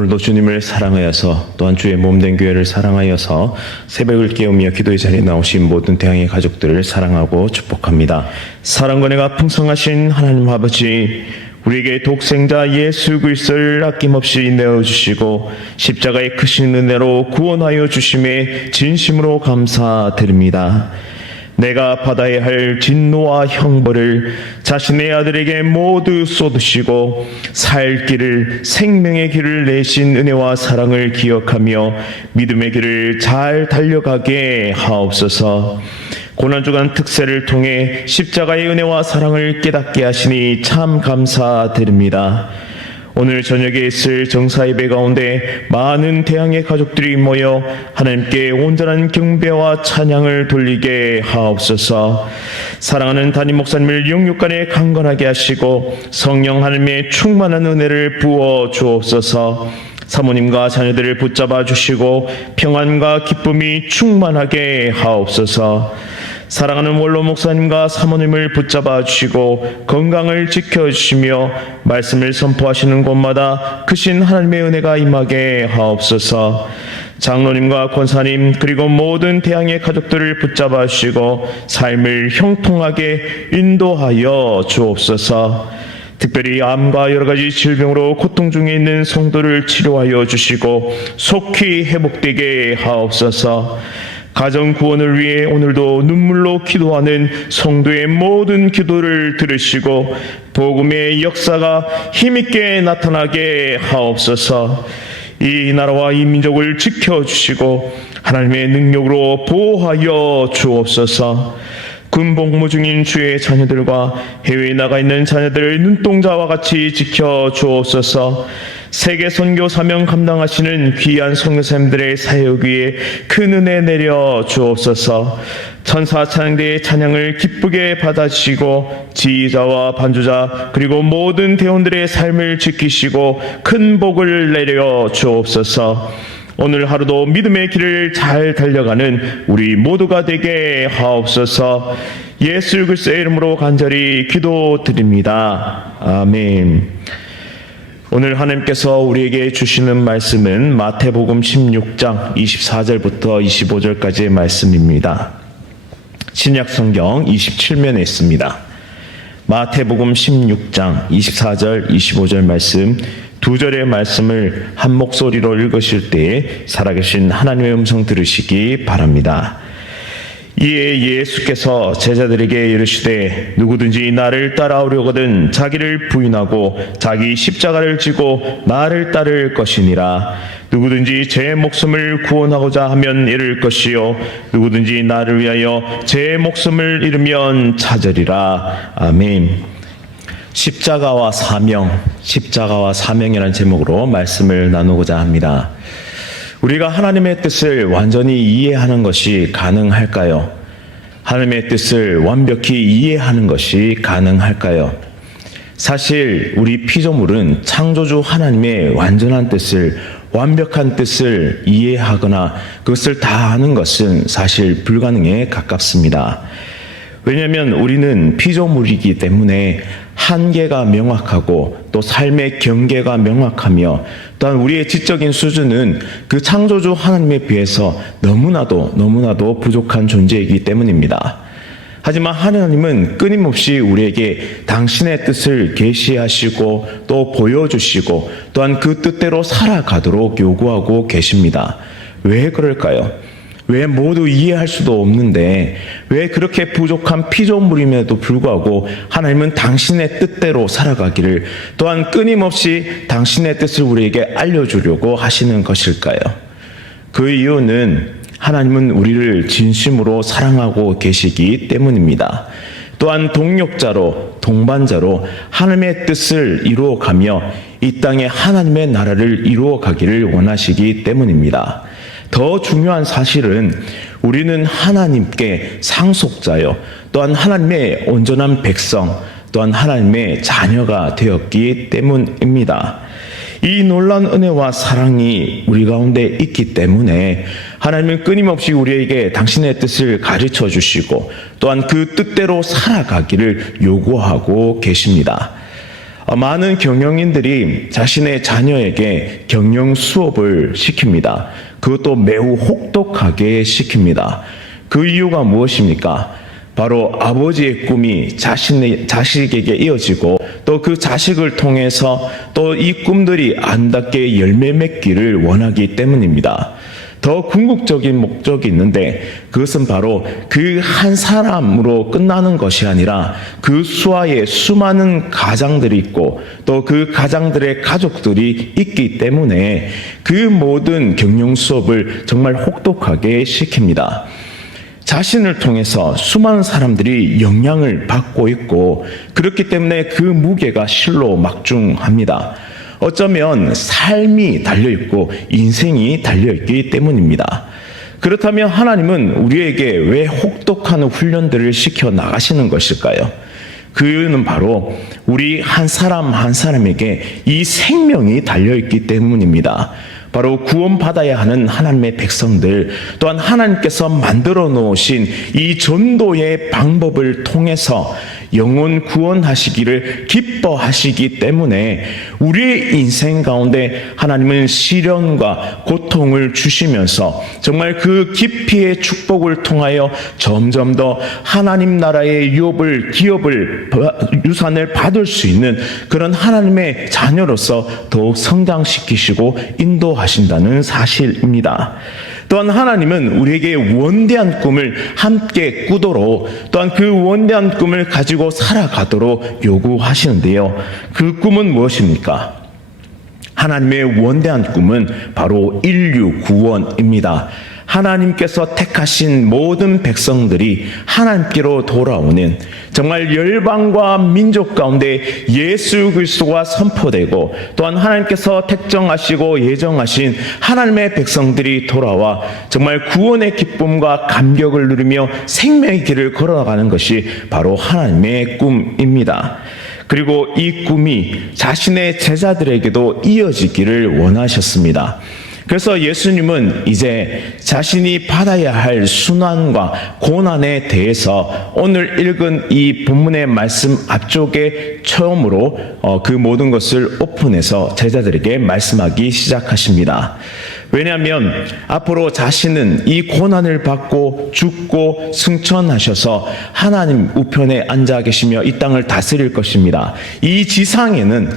오늘도 주님을 사랑하여서 또한 주의 몸된 교회를 사랑하여서 새벽을 깨우며 기도의 자리에 나오신 모든 대항의 가족들을 사랑하고 축복합니다. 사랑과 은혜가 풍성하신 하나님 아버지, 우리에게 독생자 예수 그리스도를 아낌없이 내어주시고 십자가의 크신 은혜로 구원하여 주심에 진심으로 감사드립니다. 내가 받아야 할 진노와 형벌을 자신의 아들에게 모두 쏟으시고 살 길을, 생명의 길을 내신 은혜와 사랑을 기억하며 믿음의 길을 잘 달려가게 하옵소서. 고난주간 특세를 통해 십자가의 은혜와 사랑을 깨닫게 하시니 참 감사드립니다. 오늘 저녁에 있을 정사 예배 가운데 많은 대항의 가족들이 모여 하나님께 온전한 경배와 찬양을 돌리게 하옵소서. 사랑하는 담임 목사님을 영육간에 강건하게 하시고 성령 하나님의 충만한 은혜를 부어 주옵소서. 사모님과 자녀들을 붙잡아 주시고 평안과 기쁨이 충만하게 하옵소서. 사랑하는 원로 목사님과 사모님을 붙잡아 주시고 건강을 지켜주시며 말씀을 선포하시는 곳마다 크신 하나님의 은혜가 임하게 하옵소서. 장로님과 권사님 그리고 모든 대항의 가족들을 붙잡아 주시고 삶을 형통하게 인도하여 주옵소서. 특별히 암과 여러 가지 질병으로 고통 중에 있는 성도를 치료하여 주시고 속히 회복되게 하옵소서. 가정 구원을 위해 오늘도 눈물로 기도하는 성도의 모든 기도를 들으시고 복음의 역사가 힘있게 나타나게 하옵소서. 이 나라와 이 민족을 지켜주시고 하나님의 능력으로 보호하여 주옵소서. 군복무 중인 주의 자녀들과 해외에 나가 있는 자녀들을 눈동자와 같이 지켜주옵소서. 세계 선교 사명 감당하시는 귀한 선교사님들의 사역 위에 큰 은혜 내려 주옵소서. 천사 찬양대의 찬양을 기쁘게 받아주시고 지휘자와 반주자 그리고 모든 대원들의 삶을 지키시고 큰 복을 내려 주옵소서. 오늘 하루도 믿음의 길을 잘 달려가는 우리 모두가 되게 하옵소서. 예수 그리스도의 이름으로 간절히 기도드립니다. 아멘. 오늘 하나님께서 우리에게 주시는 말씀은 마태복음 16장 24절부터 25절까지의 말씀입니다. 신약성경 27면에 있습니다. 마태복음 16장 24절 25절 말씀, 두 절의 말씀을 한 목소리로 읽으실 때 살아계신 하나님의 음성 들으시기 바랍니다. 이에 예수께서 제자들에게 이르시되 누구든지 나를 따라오려거든 자기를 부인하고 자기 십자가를 지고 나를 따를 것이니라. 누구든지 제 목숨을 구원하고자 하면 잃을 것이요 누구든지 나를 위하여 제 목숨을 잃으면 찾으리라. 아멘. 십자가와 사명이라는 제목으로 말씀을 나누고자 합니다. 우리가 하나님의 뜻을 완전히 이해하는 것이 가능할까요? 하나님의 뜻을 완벽히 이해하는 것이 가능할까요? 사실 우리 피조물은 창조주 하나님의 완전한 뜻을, 완벽한 뜻을 이해하거나 그것을 다 아는 것은 사실 불가능에 가깝습니다. 왜냐하면 우리는 피조물이기 때문에 한계가 명확하고 또 삶의 경계가 명확하며 또한 우리의 지적인 수준은 그 창조주 하나님에 비해서 너무나도 부족한 존재이기 때문입니다. 하지만 하나님은 끊임없이 우리에게 당신의 뜻을 계시하시고 또 보여주시고 또한 그 뜻대로 살아가도록 요구하고 계십니다. 왜 그럴까요? 왜 모두 이해할 수도 없는데 왜 그렇게 부족한 피조물임에도 불구하고 하나님은 당신의 뜻대로 살아가기를 또한 끊임없이 당신의 뜻을 우리에게 알려주려고 하시는 것일까요? 그 이유는 하나님은 우리를 진심으로 사랑하고 계시기 때문입니다. 또한 동력자로 동반자로 하나님의 뜻을 이루어가며 이 땅에 하나님의 나라를 이루어가기를 원하시기 때문입니다. 더 중요한 사실은 우리는 하나님께 상속자요 또한 하나님의 온전한 백성 또한 하나님의 자녀가 되었기 때문입니다. 이 놀라운 은혜와 사랑이 우리 가운데 있기 때문에 하나님은 끊임없이 우리에게 당신의 뜻을 가르쳐 주시고 또한 그 뜻대로 살아가기를 요구하고 계십니다. 많은 경영인들이 자신의 자녀에게 경영 수업을 시킵니다. 그것도 매우 혹독하게 시킵니다. 그 이유가 무엇입니까? 바로 아버지의 꿈이 자신의 자식에게 이어지고 또 그 자식을 통해서 또 이 꿈들이 아름답게 열매 맺기를 원하기 때문입니다. 더 궁극적인 목적이 있는데 그것은 바로 그 한 사람으로 끝나는 것이 아니라 그 수하에 수많은 가장들이 있고 또 그 가장들의 가족들이 있기 때문에 그 모든 경영 수업을 정말 혹독하게 시킵니다. 자신을 통해서 수많은 사람들이 영향을 받고 있고 그렇기 때문에 그 무게가 실로 막중합니다. 어쩌면 삶이 달려있고 인생이 달려있기 때문입니다. 그렇다면 하나님은 우리에게 왜 혹독한 훈련들을 시켜 나가시는 것일까요? 그 이유는 바로 우리 한 사람 한 사람에게 이 생명이 달려있기 때문입니다. 바로 구원받아야 하는 하나님의 백성들, 또한 하나님께서 만들어 놓으신 이 전도의 방법을 통해서 영혼 구원하시기를 기뻐하시기 때문에 우리의 인생 가운데 하나님은 시련과 고통을 주시면서 정말 그 깊이의 축복을 통하여 점점 더 하나님 나라의 기업을 유산을 받을 수 있는 그런 하나님의 자녀로서 더욱 성장시키시고 인도하신다는 사실입니다. 또한 하나님은 우리에게 원대한 꿈을 함께 꾸도록 또한 그 원대한 꿈을 가지고 살아가도록 요구하시는데요. 그 꿈은 무엇입니까? 하나님의 원대한 꿈은 바로 인류 구원입니다. 하나님께서 택하신 모든 백성들이 하나님께로 돌아오는 정말 열방과 민족 가운데 예수 그리스도가 선포되고 또한 하나님께서 택정하시고 예정하신 하나님의 백성들이 돌아와 정말 구원의 기쁨과 감격을 누리며 생명의 길을 걸어가는 것이 바로 하나님의 꿈입니다. 그리고 이 꿈이 자신의 제자들에게도 이어지기를 원하셨습니다. 그래서 예수님은 이제 자신이 받아야 할 순환과 고난에 대해서 오늘 읽은 이 본문의 말씀 앞쪽에 처음으로 그 모든 것을 오픈해서 제자들에게 말씀하기 시작하십니다. 왜냐하면 앞으로 자신은 이 고난을 받고 죽고 승천하셔서 하나님 우편에 앉아 계시며 이 땅을 다스릴 것입니다. 이 지상에는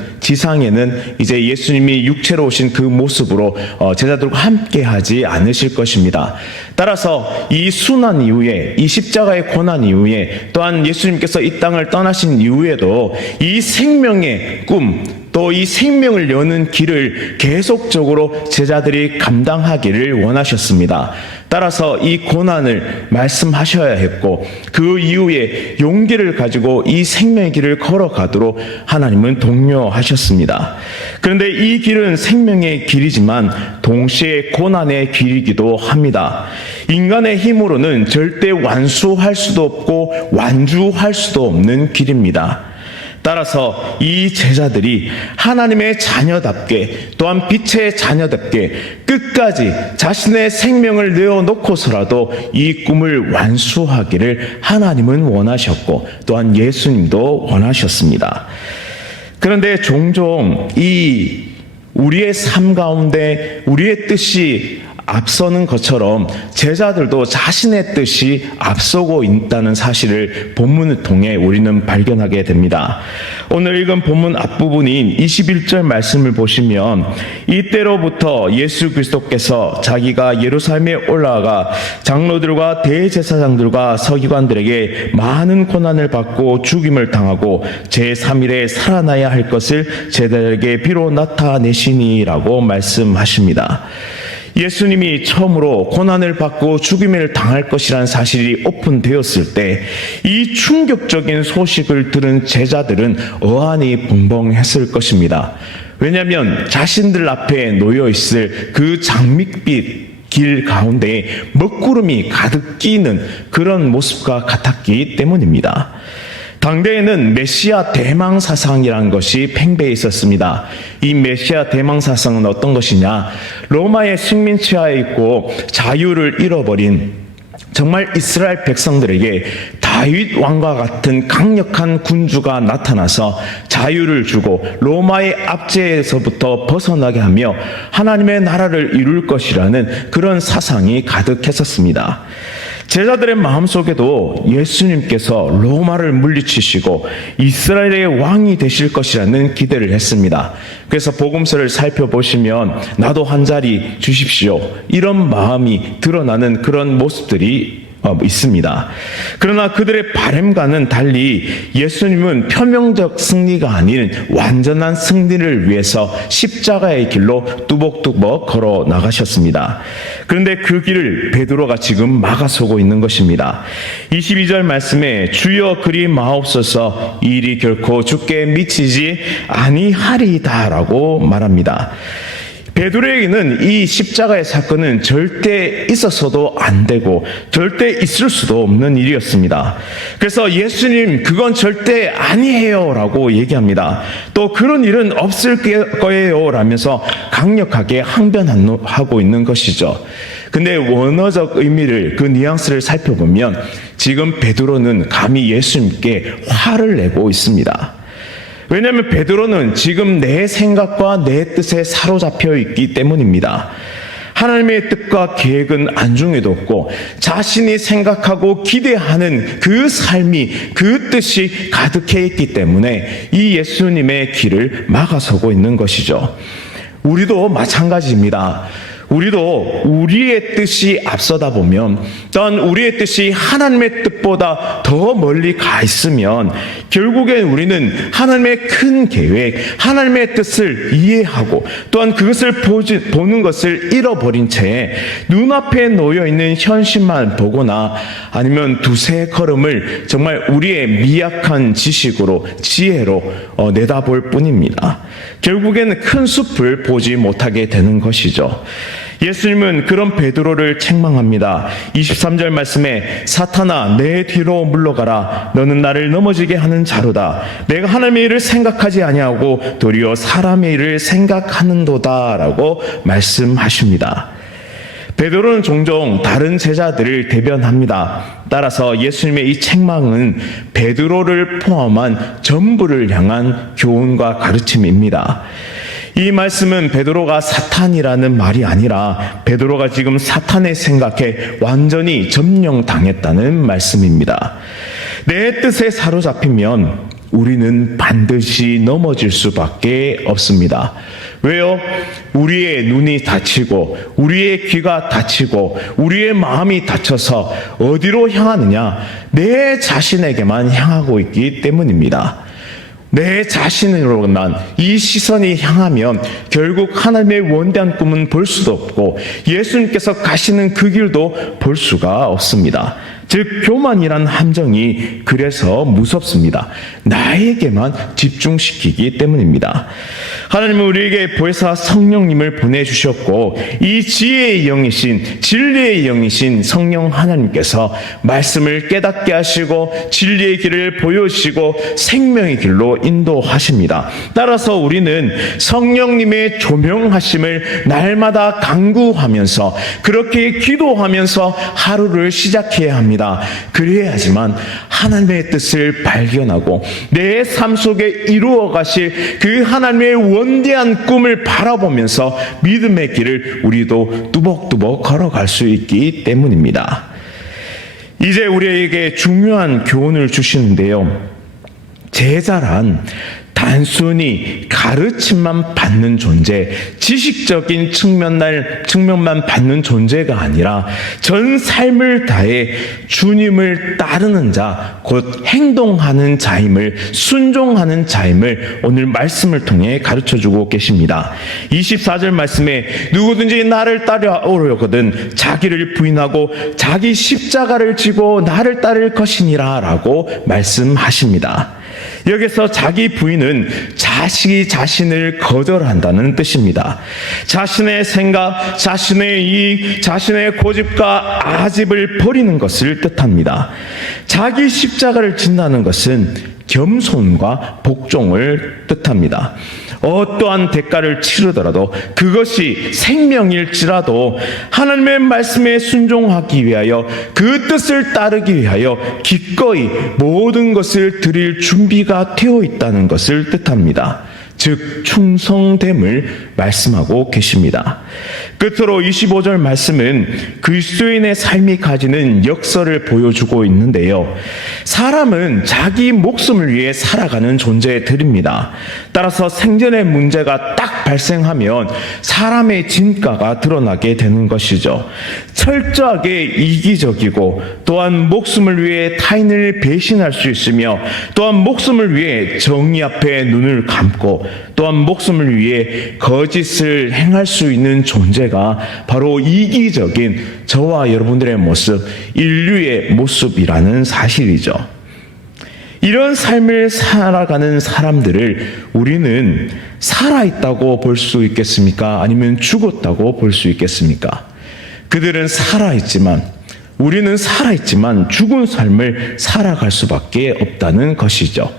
이제 예수님이 육체로 오신 그 모습으로 제자들과 함께 하지 않으실 것입니다. 따라서 이 순환 이후에 이 십자가의 고난 이후에 또한 예수님께서 이 땅을 떠나신 이후에도 이 생명의 꿈 또 이 생명을 여는 길을 계속적으로 제자들이 감당하기를 원하셨습니다. 따라서 이 고난을 말씀하셔야 했고 그 이후에 용기를 가지고 이 생명의 길을 걸어가도록 하나님은 독려하셨습니다. 그런데 이 길은 생명의 길이지만 동시에 고난의 길이기도 합니다. 인간의 힘으로는 절대 완수할 수도 없고 완주할 수도 없는 길입니다. 따라서 이 제자들이 하나님의 자녀답게 또한 빛의 자녀답게 끝까지 자신의 생명을 내어놓고서라도 이 꿈을 완수하기를 하나님은 원하셨고 또한 예수님도 원하셨습니다. 그런데 종종 이 우리의 삶 가운데 우리의 뜻이 앞서는 것처럼 제자들도 자신의 뜻이 앞서고 있다는 사실을 본문을 통해 우리는 발견하게 됩니다. 오늘 읽은 본문 앞부분인 21절 말씀을 보시면 이때로부터 예수 그리스도께서 자기가 예루살렘에 올라가 장로들과 대제사장들과 서기관들에게 많은 고난을 받고 죽임을 당하고 제3일에 살아나야 할 것을 제자들에게 비로 나타내시니라고 말씀하십니다. 예수님이 처음으로 고난을 받고 죽임을 당할 것이라는 사실이 오픈되었을 때 이 충격적인 소식을 들은 제자들은 어안이 벙벙했을 것입니다. 왜냐하면 자신들 앞에 놓여있을 그 장밋빛 길 가운데 먹구름이 가득 끼는 그런 모습과 같았기 때문입니다. 당대에는 메시아 대망사상이라는 것이 팽배해 있었습니다. 이 메시아 대망사상은 어떤 것이냐? 로마의 식민지하에 있고 자유를 잃어버린 정말 이스라엘 백성들에게 다윗 왕과 같은 강력한 군주가 나타나서 자유를 주고 로마의 압제에서부터 벗어나게 하며 하나님의 나라를 이룰 것이라는 그런 사상이 가득했었습니다. 제자들의 마음속에도 예수님께서 로마를 물리치시고 이스라엘의 왕이 되실 것이라는 기대를 했습니다. 그래서 복음서를 살펴보시면 나도 한 자리 주십시오, 이런 마음이 드러나는 그런 모습들이 있습니다. 그러나 그들의 바람과는 달리 예수님은 표면적 승리가 아닌 완전한 승리를 위해서 십자가의 길로 뚜벅뚜벅 걸어 나가셨습니다. 그런데 그 길을 베드로가 지금 막아서고 있는 것입니다. 22절 말씀에 주여 그리 마옵소서, 이 일이 결코 주께 미치지 아니하리다라고 말합니다. 베드로에게는 이 십자가의 사건은 절대 있었어도 안 되고 절대 있을 수도 없는 일이었습니다. 그래서 예수님 그건 절대 아니에요 라고 얘기합니다. 또 그런 일은 없을 거예요 라면서 강력하게 항변하고 있는 것이죠. 근데 원어적 의미를, 그 뉘앙스를 살펴보면 지금 베드로는 감히 예수님께 화를 내고 있습니다. 왜냐하면 베드로는 지금 내 생각과 내 뜻에 사로잡혀 있기 때문입니다. 하나님의 뜻과 계획은 안중에도 없고 자신이 생각하고 기대하는 그 삶이, 그 뜻이 가득해 있기 때문에 이 예수님의 길을 막아서고 있는 것이죠. 우리도 마찬가지입니다. 우리도 우리의 뜻이 앞서다 보면, 또한 우리의 뜻이 하나님의 뜻보다 더 멀리 가 있으면 결국엔 우리는 하나님의 큰 계획, 하나님의 뜻을 이해하고 또한 그것을 보는 것을 잃어버린 채 눈앞에 놓여있는 현실만 보거나 아니면 두세 걸음을 정말 우리의 미약한 지식으로, 지혜로 내다볼 뿐입니다. 결국에는 큰 숲을 보지 못하게 되는 것이죠. 예수님은 그런 베드로를 책망합니다. 23절 말씀에 사탄아 내 뒤로 물러가라, 너는 나를 넘어지게 하는 자로다. 내가 하나님의 일을 생각하지 아니하고 도리어 사람의 일을 생각하는도다 라고 말씀하십니다. 베드로는 종종 다른 제자들을 대변합니다. 따라서 예수님의 이 책망은 베드로를 포함한 전부를 향한 교훈과 가르침입니다. 이 말씀은 베드로가 사탄이라는 말이 아니라 베드로가 지금 사탄의 생각에 완전히 점령당했다는 말씀입니다. 내 뜻에 사로잡히면 우리는 반드시 넘어질 수밖에 없습니다. 왜요? 우리의 눈이 다치고 우리의 귀가 다치고 우리의 마음이 다쳐서 어디로 향하느냐? 내 자신에게만 향하고 있기 때문입니다. 내 자신으로만 이 시선이 향하면 결국 하나님의 원대한 꿈은 볼 수도 없고 예수님께서 가시는 그 길도 볼 수가 없습니다. 즉 교만이란 함정이 그래서 무섭습니다. 나에게만 집중시키기 때문입니다. 하나님은 우리에게 보혜사 성령님을 보내주셨고 이 지혜의 영이신, 진리의 영이신 성령 하나님께서 말씀을 깨닫게 하시고 진리의 길을 보여주시고 생명의 길로 인도하십니다. 따라서 우리는 성령님의 조명하심을 날마다 간구하면서 그렇게 기도하면서 하루를 시작해야 합니다. 그래야지만 하나님의 뜻을 발견하고 내 삶 속에 이루어 가실 그 하나님의 원대한 꿈을 바라보면서 믿음의 길을 우리도 뚜벅뚜벅 걸어갈 수 있기 때문입니다. 이제 우리에게 중요한 교훈을 주시는데요. 제자란 단순히 가르침만 받는 존재, 지식적인 측면만 받는 존재가 아니라 전 삶을 다해 주님을 따르는 자, 곧 행동하는 자임을, 순종하는 자임을 오늘 말씀을 통해 가르쳐주고 계십니다. 24절 말씀에 누구든지 나를 따라오려거든 자기를 부인하고 자기 십자가를 지고 나를 따를 것이니라 라고 말씀하십니다. 여기서 자기 부인은 자신을 거절한다는 뜻입니다. 자신의 생각, 자신의 이익, 자신의 고집과 아집을 버리는 것을 뜻합니다. 자기 십자가를 진다는 것은 겸손과 복종을 뜻합니다. 뜻합니다. 어떠한 대가를 치르더라도 그것이 생명일지라도 하나님의 말씀에 순종하기 위하여 그 뜻을 따르기 위하여 기꺼이 모든 것을 드릴 준비가 되어 있다는 것을 뜻합니다. 즉 충성됨을 말씀하고 계십니다. 끝으로 25절 말씀은 그리스도인의 삶이 가지는 역설을 보여주고 있는데요. 사람은 자기 목숨을 위해 살아가는 존재들입니다. 따라서 생존의 문제가 딱 발생하면 사람의 진가가 드러나게 되는 것이죠. 철저하게 이기적이고 또한 목숨을 위해 타인을 배신할 수 있으며 또한 목숨을 위해 정의 앞에 눈을 감고 또한 목숨을 위해 거짓을 행할 수 있는 존재가 바로 이기적인 저와 여러분들의 모습, 인류의 모습이라는 사실이죠. 이런 삶을 살아가는 사람들을 우리는 살아있다고 볼 수 있겠습니까? 아니면 죽었다고 볼 수 있겠습니까? 그들은 살아있지만, 우리는 살아있지만 죽은 삶을 살아갈 수밖에 없다는 것이죠.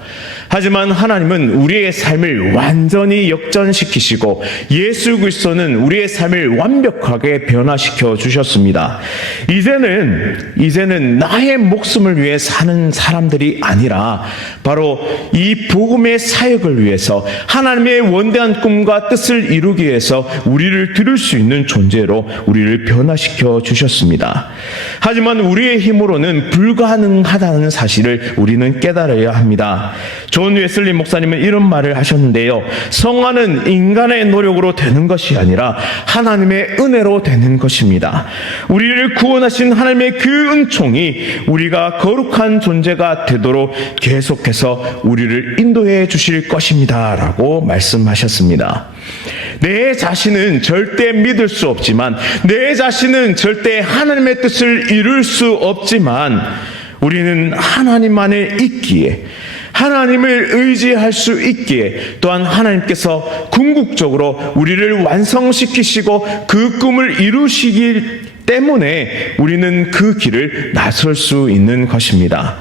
하지만 하나님은 우리의 삶을 완전히 역전시키시고 예수 그리스도는 우리의 삶을 완벽하게 변화시켜 주셨습니다. 이제는 나의 목숨을 위해 사는 사람들이 아니라 바로 이 복음의 사역을 위해서 하나님의 원대한 꿈과 뜻을 이루기 위해서 우리를 들을 수 있는 존재로 우리를 변화시켜 주셨습니다. 하지만 우리의 힘으로는 불가능하다는 사실을 우리는 깨달아야 합니다. 존 웨슬리 목사님은 이런 말을 하셨는데요. 성화는 인간의 노력으로 되는 것이 아니라 하나님의 은혜로 되는 것입니다. 우리를 구원하신 하나님의 그 은총이 우리가 거룩한 존재가 되도록 계속해서 우리를 인도해 주실 것입니다. 라고 말씀하셨습니다. 내 자신은 절대 믿을 수 없지만, 내 자신은 절대 하나님의 뜻을 이룰 수 없지만, 우리는 하나님 안에 있기에, 하나님을 의지할 수 있기에, 또한 하나님께서 궁극적으로 우리를 완성시키시고 그 꿈을 이루시기 때문에 우리는 그 길을 나설 수 있는 것입니다.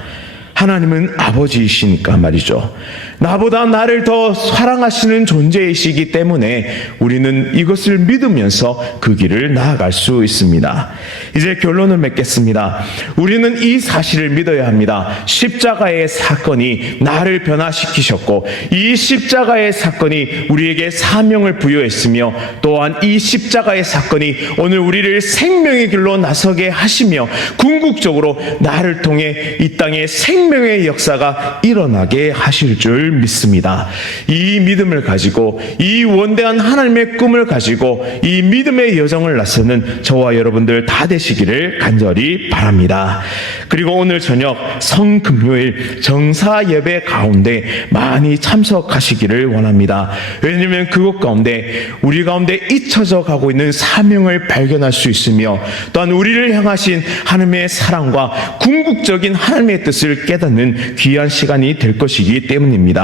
하나님은 아버지이시니까 말이죠. 나보다 나를 더 사랑하시는 존재이시기 때문에 우리는 이것을 믿으면서 그 길을 나아갈 수 있습니다. 이제 결론을 맺겠습니다. 우리는 이 사실을 믿어야 합니다. 십자가의 사건이 나를 변화시키셨고, 이 십자가의 사건이 우리에게 사명을 부여했으며, 또한 이 십자가의 사건이 오늘 우리를 생명의 길로 나서게 하시며 궁극적으로 나를 통해 이 땅에 생명의 역사가 일어나게 하실 줄 믿습니다. 이 믿음을 가지고, 이 원대한 하나님의 꿈을 가지고 이 믿음의 여정을 나서는 저와 여러분들 다 되시기를 간절히 바랍니다. 그리고 오늘 저녁 성금요일 정사 예배 가운데 많이 참석하시기를 원합니다. 왜냐하면 그것 가운데 우리 가운데 잊혀져 가고 있는 사명을 발견할 수 있으며, 또한 우리를 향하신 하나님의 사랑과 궁극적인 하나님의 뜻을 깨닫는 귀한 시간이 될 것이기 때문입니다.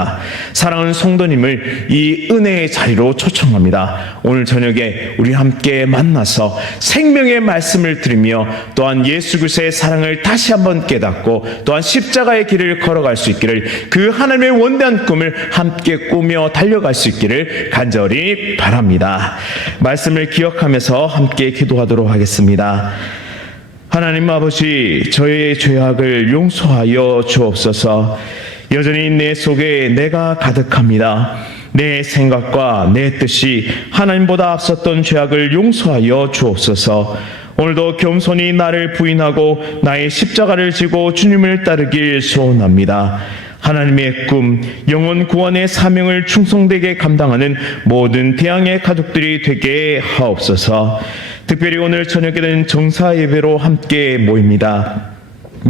사랑하는 성도님을 이 은혜의 자리로 초청합니다. 오늘 저녁에 우리 함께 만나서 생명의 말씀을 들으며 또한 예수 그리스도의 사랑을 다시 한번 깨닫고 또한 십자가의 길을 걸어갈 수 있기를, 그 하나님의 원대한 꿈을 함께 꾸며 달려갈 수 있기를 간절히 바랍니다. 말씀을 기억하면서 함께 기도하도록 하겠습니다. 하나님 아버지, 저의 죄악을 용서하여 주옵소서. 여전히 내 속에 내가 가득합니다. 내 생각과 내 뜻이 하나님보다 앞섰던 죄악을 용서하여 주옵소서. 오늘도 겸손히 나를 부인하고 나의 십자가를 지고 주님을 따르길 소원합니다. 하나님의 꿈, 영혼 구원의 사명을 충성되게 감당하는 모든 대항의 가족들이 되게 하옵소서. 특별히 오늘 저녁에는 정사 예배로 함께 모입니다.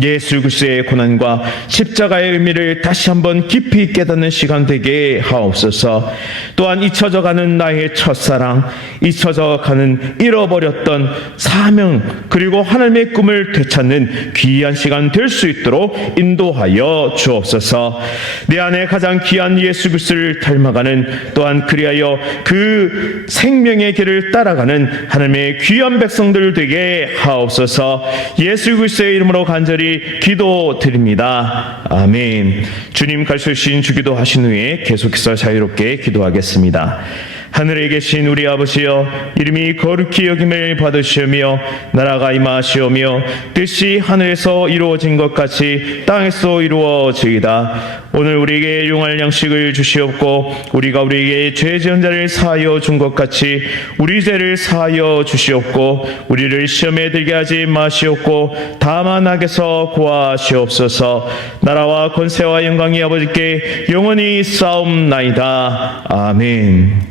예수 그리스도의 고난과 십자가의 의미를 다시 한번 깊이 깨닫는 시간 되게 하옵소서. 또한 잊혀져가는 나의 첫사랑, 잊혀져가는 잃어버렸던 사명, 그리고 하나님의 꿈을 되찾는 귀한 시간 될 수 있도록 인도하여 주옵소서. 내 안에 가장 귀한 예수 그리스도를 닮아가는, 또한 그리하여 그 생명의 길을 따라가는 하나님의 귀한 백성들 되게 하옵소서. 예수 그리스도의 이름으로 간절히 간절히 기도드립니다. 아멘. 주님 가르쳐주신 주기도 하신 후에 계속해서 자유롭게 기도하겠습니다. 하늘에 계신 우리 아버지여, 이름이 거룩히 여김을 받으시며 나라가 임하시오며 뜻이 하늘에서 이루어진 것 같이 땅에서 이루어지이다. 오늘 우리에게 용할 양식을 주시옵고 우리가 우리에게 죄 지은 자를 사하여 준 것 같이 우리 죄를 사하여 주시옵고 우리를 시험에 들게 하지 마시옵고 다만 악에서 구하시옵소서. 나라와 권세와 영광이 아버지께 영원히 싸움나이다. 아멘.